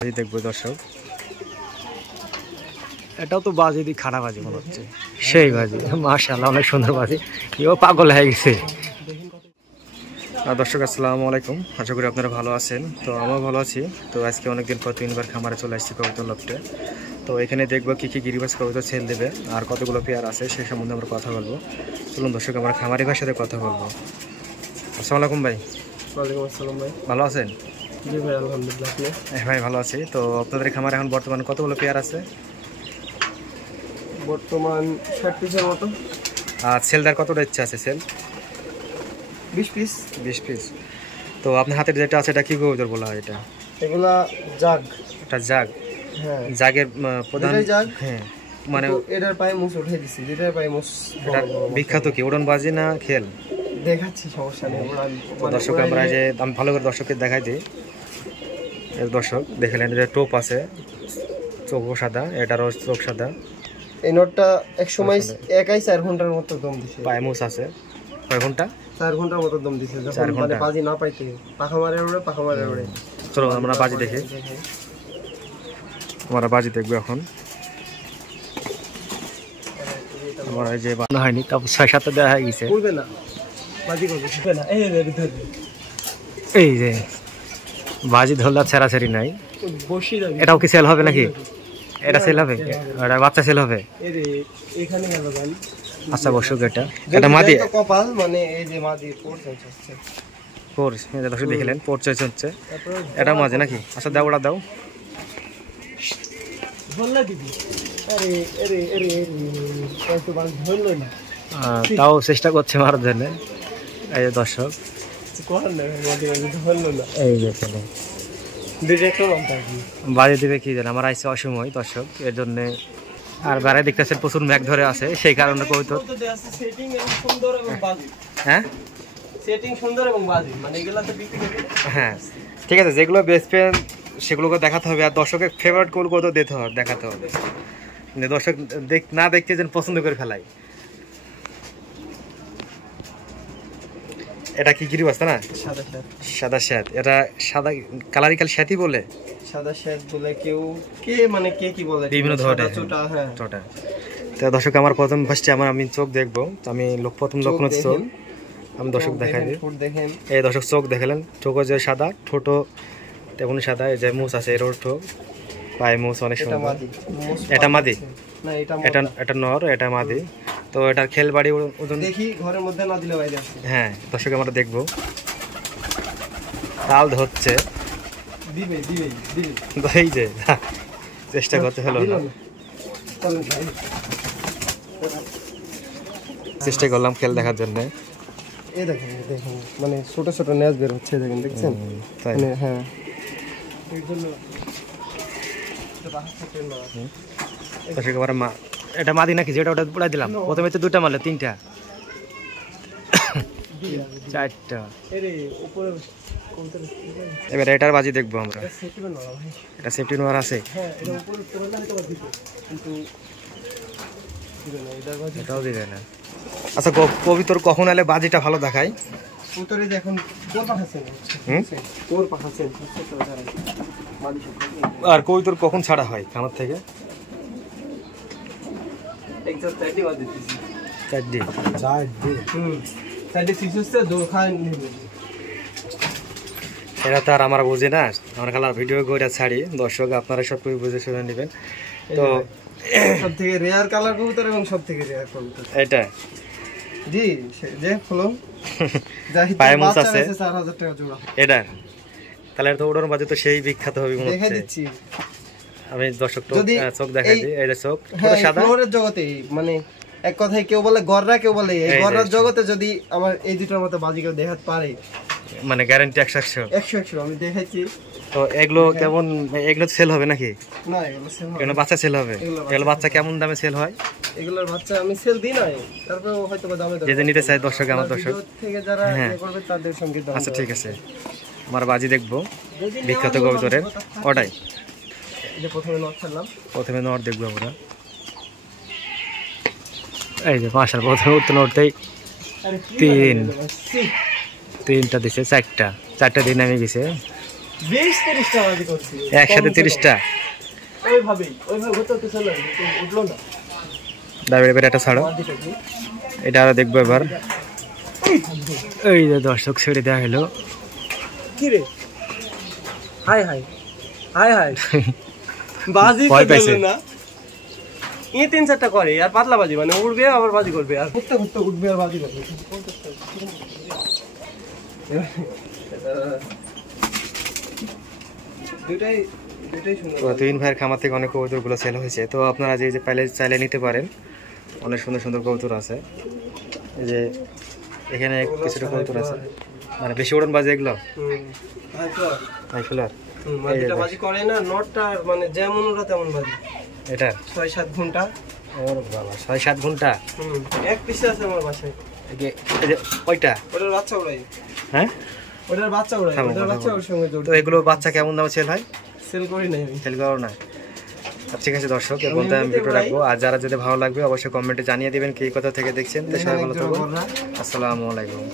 দেখবো দর্শক, এটাও তো বাজি দিয়ে খারাপ বাজি মনে হচ্ছে, সেই বাজি মাশাআল্লাহ অনেক সুন্দর বাজি, কেউ পাগল হয়ে গেছে। দর্শক আসসালামু আলাইকুম, আশা করি আপনারা ভালো আছেন। তো আমিও ভালো আছি। তো আজকে অনেকদিন পর 3বার খামারে চলে আসছি কবুতর লফটে। তো এখানে দেখবো কী কী গিরিবাজ কবুতর সেল দেবে আর কতগুলো পেয়ার আছে সেই সম্বন্ধে আমরা কথা বলবো। চলুন দর্শক আমরা খামারি ভাইয়ের সাথে কথা বলবো। আসসালামু আলাইকুম ভাই। ওয়ালাইকুম আসসালাম ভাই। ভালো আছেন? জি ভাই আলহামদুলিল্লাহ। আপনি? ভাই ভালো আছি। তো আপনাদের খামারে এখন বর্তমানে কতগুলো পেয়ার আছে? বর্তমান 60 পিসের মতো। আর সেলদার কতটা ইচ্ছা আছে? Sale 20 piece. 20 পিস। তো আপনার হাতে যেটা আছে এটা কি কবুতর বলা হয়? এটা এগুলা জাগ। এটা জাগ। হ্যাঁ, জাগের প্রধান জাগ। হ্যাঁ, মানে এটার পায়ে মুছ উঠে দিছি, যেটার পায়ে মুছ। এটা বিখ্যাত কি উড়নবাজি না খেল? দেখাচ্ছি, সমস্যা নেই। দর্শক আমরা যে আমি ভালো করে দর্শককে দেখাই দিই। দর্শক দেখলেন যে টোপ আছে, চোখও সাদা, এটারও চোখ সাদা। এই নোটটা এক সময় একাই 4 ঘন্টার মতো দম দিছে। পায়ে মুছ আছে কয় ঘন্টা? 4 ঘন্টার মতো দম দিছে, যখন মানে বাজি না পাইতে পাখা মারে উড়ে। চলো আমরা বাজি দেখি, আমরা বাজি দেখবো এখন। আমার এই যে বানা হয়নি, তারপর 6-7টা দেওয়া হয়ে গেছে। বলবে না বাজি করবে, শুবে না। এই যে বাজি ধরলা ছেড়াছেড়ি নাই। বসি যাবে। এটাও কি সেল হবে নাকি? এটা সেল হবে? এটা বাচ্চা সেল হবে? এখানে গেল গান। আচ্ছা দর্শক এটা মাদি কপাল, মানে এই যে মাদি পোর্ট হচ্ছে। পোর্ট এটা দর্শক দেখলেন, পোর্ট চয়েস হচ্ছে। এটা মাঝে নাকি? আচ্ছা দাও, ওটা দাও। বললা দিদি। আরে আরে আরে কত বার ধরলো না। তাও চেষ্টা করছে মারার জন্য। এই যে দর্শক কোন না মাদি ধরলো না। এই যে চলে ডিরেক্ট নামটা কি বাজে দিবে কি জানেন, আমার আইসে অসময় দর্শক, এর জন্য। আর বাইরে দেখতেছেন প্রচুর ম্যাগ ধরে আছে, সেই কারণে কবুতর সেটিং এবং সুন্দর এবং বাজি। হ্যাঁ, সেটিং সুন্দর এবং বাজি, মানে এগুলা তো বিক্রি করবে। হ্যাঁ ঠিক আছে, যেগুলো বেচবেন সেগুলোকে দেখাতে হবে, আর দর্শকের ফেভারিট কোন কত দিতে হবে, দেখাতে হবে। দর্শক না দেখতে যেন পছন্দ করে ফেলাই। এটা কি গিরিবাজ না? সাদা শ্যাত। সাদা শ্যাত। এটা সাদা কালারিকাল শ্যাতই বলে, সাদা শ্যাত বলে কেউ, মানে কে কি বলে, বিভিন্ন ধরনের ছোটা। হ্যাঁ ছোটা। তো দর্শক আমার ফার্স্টে আমি চোখ দেখবো, আমি প্রথম লক্ষণ চোখ আমি দর্শক দেখাই দিই। এই দর্শক চোখ দেখালেন, ঠোঁটও যে সাদা, ঠোঁটও তেমন সাদা। এই যে মুছ আছে, এরও ঠোঁট, পায়ে মুছ অনেক সুন্দর। এটা মাদি না, এটা নর, এটা মাদি। তো এটার খেল বাড়ি ওজন দেখি ঘরের মধ্যে না দিলে বাইরে। হ্যাঁ দর্শক আমরা দেখবো। তাল ধরছে, দিবে। এই যে চেষ্টা করতে হলো না, চেষ্টা করলাম খেল দেখার জন্য। এই দেখেন মানে ছোট ছোট ন্যাজ বের হচ্ছে, দেখেন, দেখছেন? হ্যাঁ এর জন্য এটা মাদি নাকি? যেটা ওটা পুরাই দিলাম প্রথমে, তো 2টা মারলে 3টা 4টা। এবার এটার বাজি দেখবো আমরা। এটা সেফটি নোয়ার আছে, এটাও দিবে না। আচ্ছা কবিতর কখন এলে বাজিটা ভালো দেখায়? আর কবিতর কখন ছাড়া হয় খামার থেকে? 4 এটা তো আর আমরা বুঝি না, আমরা খালা ভিডিও করে ছাড়ি। দর্শক আপনারা সব কিছু বুঝে শুনে নেবেন। তো সব থেকে রেয়ার কালার কবুতর এবং সব থেকে রেয়ার কবুতর এটা জি, যে ফলন পায়ে মুছ আছে 4000 টাকা জোড়া। এটা তাহলে তো ওড়ন বাজে তো সেই বিখ্যাত হবে মনে দেখাই হচ্ছে। দিচ্ছি আমি দর্শক চোখ দেখাই দিই। এই যে চোখ সাদা। ফ্লোরের জগতে মানে এক কথায় কেউ বলে গররা, কেউ বলে এই গররার জগতে যদি আমার এই দুটোর মতো বাজি কেউ দেখাতে পারে, মানে গ্যারান্টি 100 আমি দেখাচ্ছি। তো এগুলো কেমন, এগুলো সেল হবে নাকি? না, এগুলো সেল হবে। এগুলো বাচ্চা সেল হবে? এগুলো বাচ্চা কেমন দামে সেল হয়? এগুলোর বাচ্চা আমি সেল দিই নাই, তারপরে হয়তো দামে যে নিতে চাই দর্শক, আমার দর্শক থেকে যারা করবে তাদের সঙ্গে দাম। আচ্ছা ঠিক আছে, আমার বাজি দেখবো বিখ্যাত কবুতরের। ওটাই যে প্রথমে নট ছাড়লাম, প্রথমে নট দেখবো আমরা। এই যে মাশাআল্লাহ প্রথমে উঠতে উঠতেই 3টা দিছে, 4টা দিয়ে নেমে গেছে। 20-30টা বাজি করছি একসাথে 30টা। ওইভাবে ঘুরতে চলে উঠলো না। দাঁড়িয়ে এবার এটা ছাড়ো, বাজিটা কি এটা আরো দেখবো এবার। এই যে দর্শক ছেড়ে দেওয়া হলো। কি রে, হাই হাই হাই হাই বাজি তো ভয় পাইছে। দিল না। ই 3-4টা করে আর পাতলা বাজি, মানে উড়বে আবার বাজি করবে, আর ঘুরতে ঘুরতে উঠবে আর বাজি করবে। দুইটাই সুন্দর। তো তুহিন ভাইয়ের খামার থেকে অনেক কবুতরগুলো সেল হয়েছে, তো আপনারা যে চাইলে নিতে পারেন। অনেক সুন্দর সুন্দর কবুতর আছে। এই যে এখানে কিছুটা কবুতর আছে, মানে বেশি উড়ন বাজে এগুলো। আইফুলার বাজিটা বাজি করে না, নটটা মানে যেমন ওরা তেমন বাজি। এটা 6-7 ঘন্টা। ওর বাবা 6-7 ঘন্টা। এক পিস আছে আমার বাসায়। এই যে ওইটা, ওটার বাচ্চা উড়াই। হ্যাঁ ওটার বাচ্চা উড়াই, ওটার বাচ্চা ওর সঙ্গে জড়িত। তো এগুলো বাচ্চা কেমন দামে সেল হয়? সেল করি নাই আমি। সেল করো না? ঠিক আছে দর্শক, এই পর্যন্ত আমি ভিডিও রাখবো। আর যারা যদি ভালো লাগবে অবশ্যই কমেন্টে জানিয়ে দিবেন কে কোথা থেকে দেখছেন। তো সবাই ভালো থাকবেন, আসসালামু আলাইকুম।